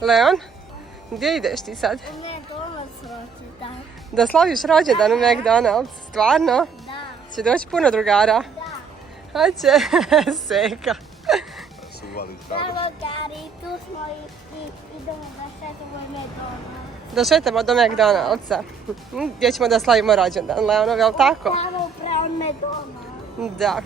Leon, gdje ideš ti sad? U McDonald's rođendan. Da slaviš rođendan u McDonald's? Stvarno? Da. Će doći puno drugara? Da. Hoće. Seka. Evo Gari, tu smo i idemo da šetamo u McDonald's. Da šetamo do McDonald'sa. Gdje ćemo da slavimo rođendan, Leonov, jel tako? Tamo prema McDonald's. Da.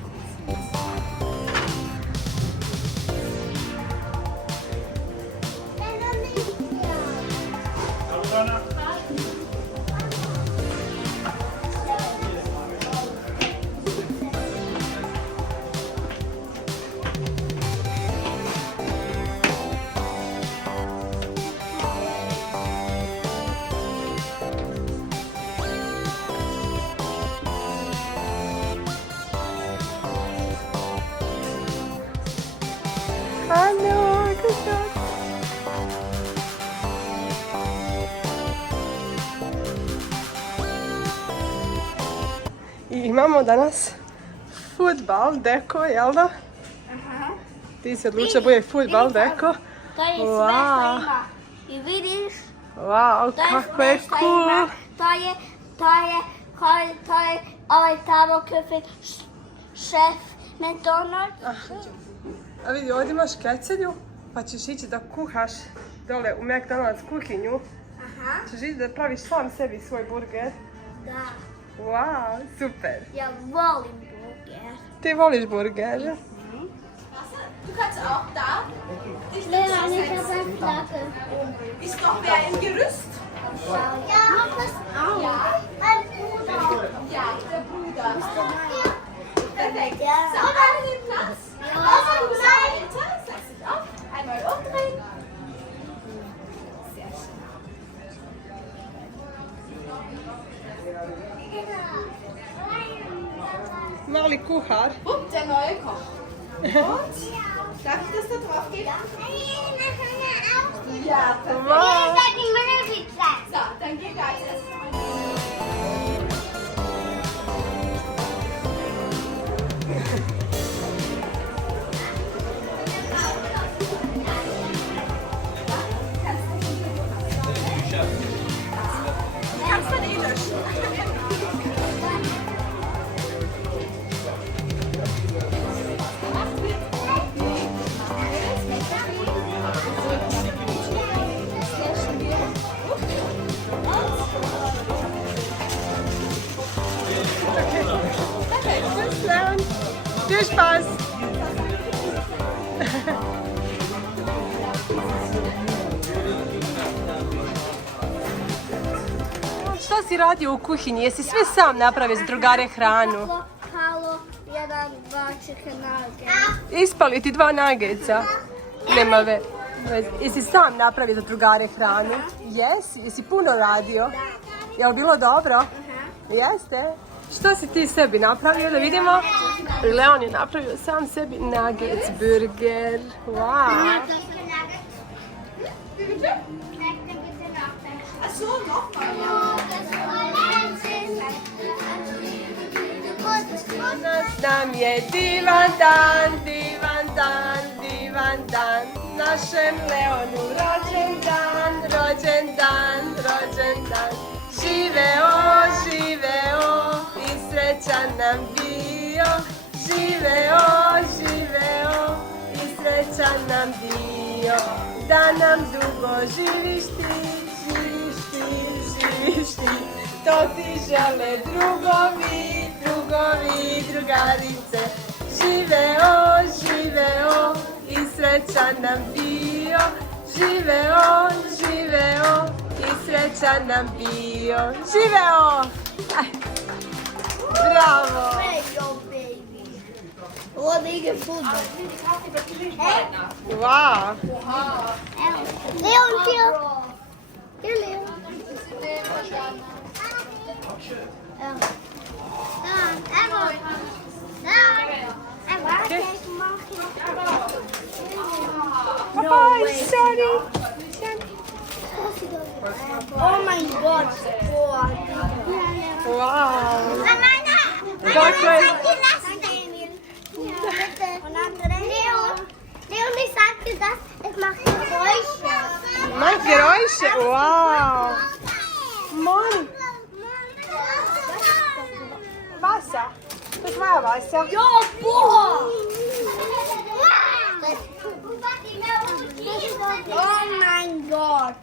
I imamo danas fudbal, deko, jel da? Aha. Ti si odlučio da bude fudbal, deko. To je sve što ima. I vidiš? Wow, kako je cool. To je ovaj tamo kafe šef McDonald's. A vidi, ovdje imaš kecelju, pa ćeš ići da kuhaš dole u McDonald's kuhinju. Aha. Ćeš ići da praviš sam sebi svoj burger. Da. Wow, super. Ja volim burger. Ti voliš burger? Du kannst auch da. Lena, ich habe eine Flagge. Ist noch wer im Gerüst? Ja, mach das auch. Ja. Mein Bruder. Ja, der Bruder. Perfekt. Ja. So, alle nehmen Platz. Ja. Seite, setz dich auf. Einmal umdrehen. Sehr schön. Mali kuhar. Und der neue Koch. Und? Darf ich das da drauf geben? Ja, perfekt. Wow. So, dann geh gleich erst mal. Kannst dann eh löschen. Tschüss, Leon. Viel Spaß. Što si radio u kuhinji? Jesi sve sam napravio za drugare hranu? Halo, 1, 2 chicken nuggets. Ispali ti 2 nuggetsa? Nema veze. Jesi sam napravio za drugare hranu? Jesi? Jesi puno radio? Jel bilo dobro? Jeste? Što si ti sebi napravio da vidimo? Leon je napravio sam sebi nuggets, burger. Wow! Ach so, nochmal. Danas nam je divan dan, divan dan, divan dan. Našem Leonu rođendan, rođendan, rođendan. Živeo, živeo i srećan nam bio. Živeo, živeo i srećan nam bio. Da nam dugo živiš ti, živiš ti, živiš ti. To ti žele drugovi, drugovi, drugarice. Živeo, živeo i srećan nam bio. Živeo, živeo i srećan nam bio. Živeo! Bravo! Ovo da igra fudbal. Wow! Leon, hier. Hier, Leon. Evo. Okay. No Bye, way. Shani! Oh my god. Wow! Mama, Kako je? Leon, ich sag dir das, es macht Geräusche. Wow! Molim! Vasa! To je tvoja Vasa? Jo, puno! Oh my god!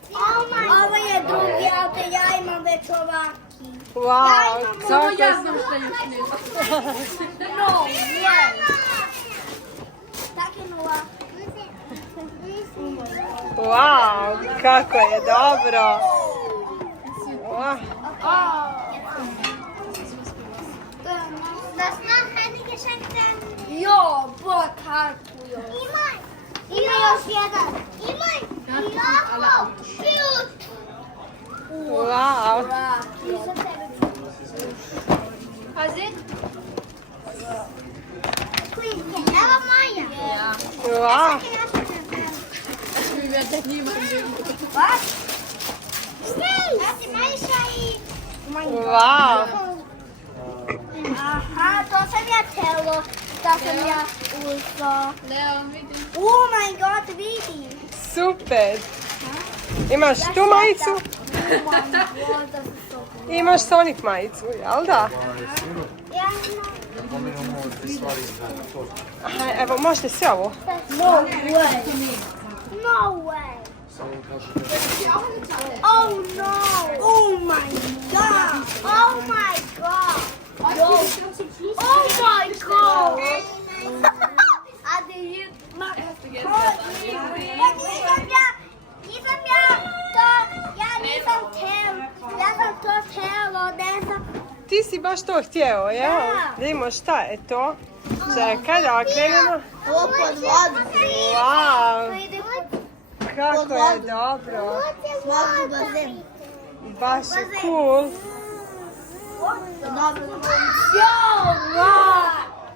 Ovo je drugi auto, ja imam već ovaki. Wow! Samo Kako ja si- znam što još nema. No, yeah. Tak je nula. Wow! Kako je dobro! Wow. Jo, bo kartu jo. Ima još jedan. Jako, cute. Wow! Pazi. Evo moja. Wow! Ja tek njima What? Ja si Majša i... Wow! Aha, to sam ja telo. Da sam ja uzela. Leo, vidim. Oh my god, vidim. Super! Imaš tu majicu? Oh my god, da su to. I imaš Sonic majicu, jel da? Ja imam... Aha, evo, možete sve ovo. No way. No way. Oh no. Oh my god. Oh my god. Oh my god. A do you... Ja sam to telo, ne znam. Ti si baš to htjeo, jel? Da. Vidimo šta je to. Čekaj da krenemo. Ovo pod vodom. Wow! Kako je dobro. Slavim bazen. Baš je cool. Dobro. Jo, wow.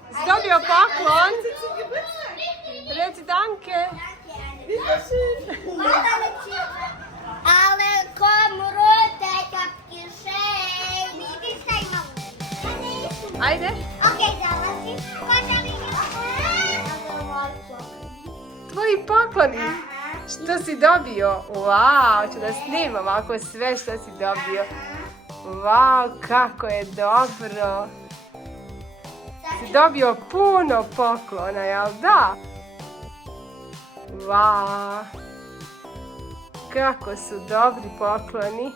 Si dobio poklon? Reci danke. Ale komrute kapki šej. Vidi šta imamo. Ajde. Okej, zalazim. Tvoji pokloni. Što si dobio? Wow, ću da snimam ovako sve što si dobio. Wow, kako je dobro. Si dobio puno poklona, jel da? Wow. Kako su dobri pokloni.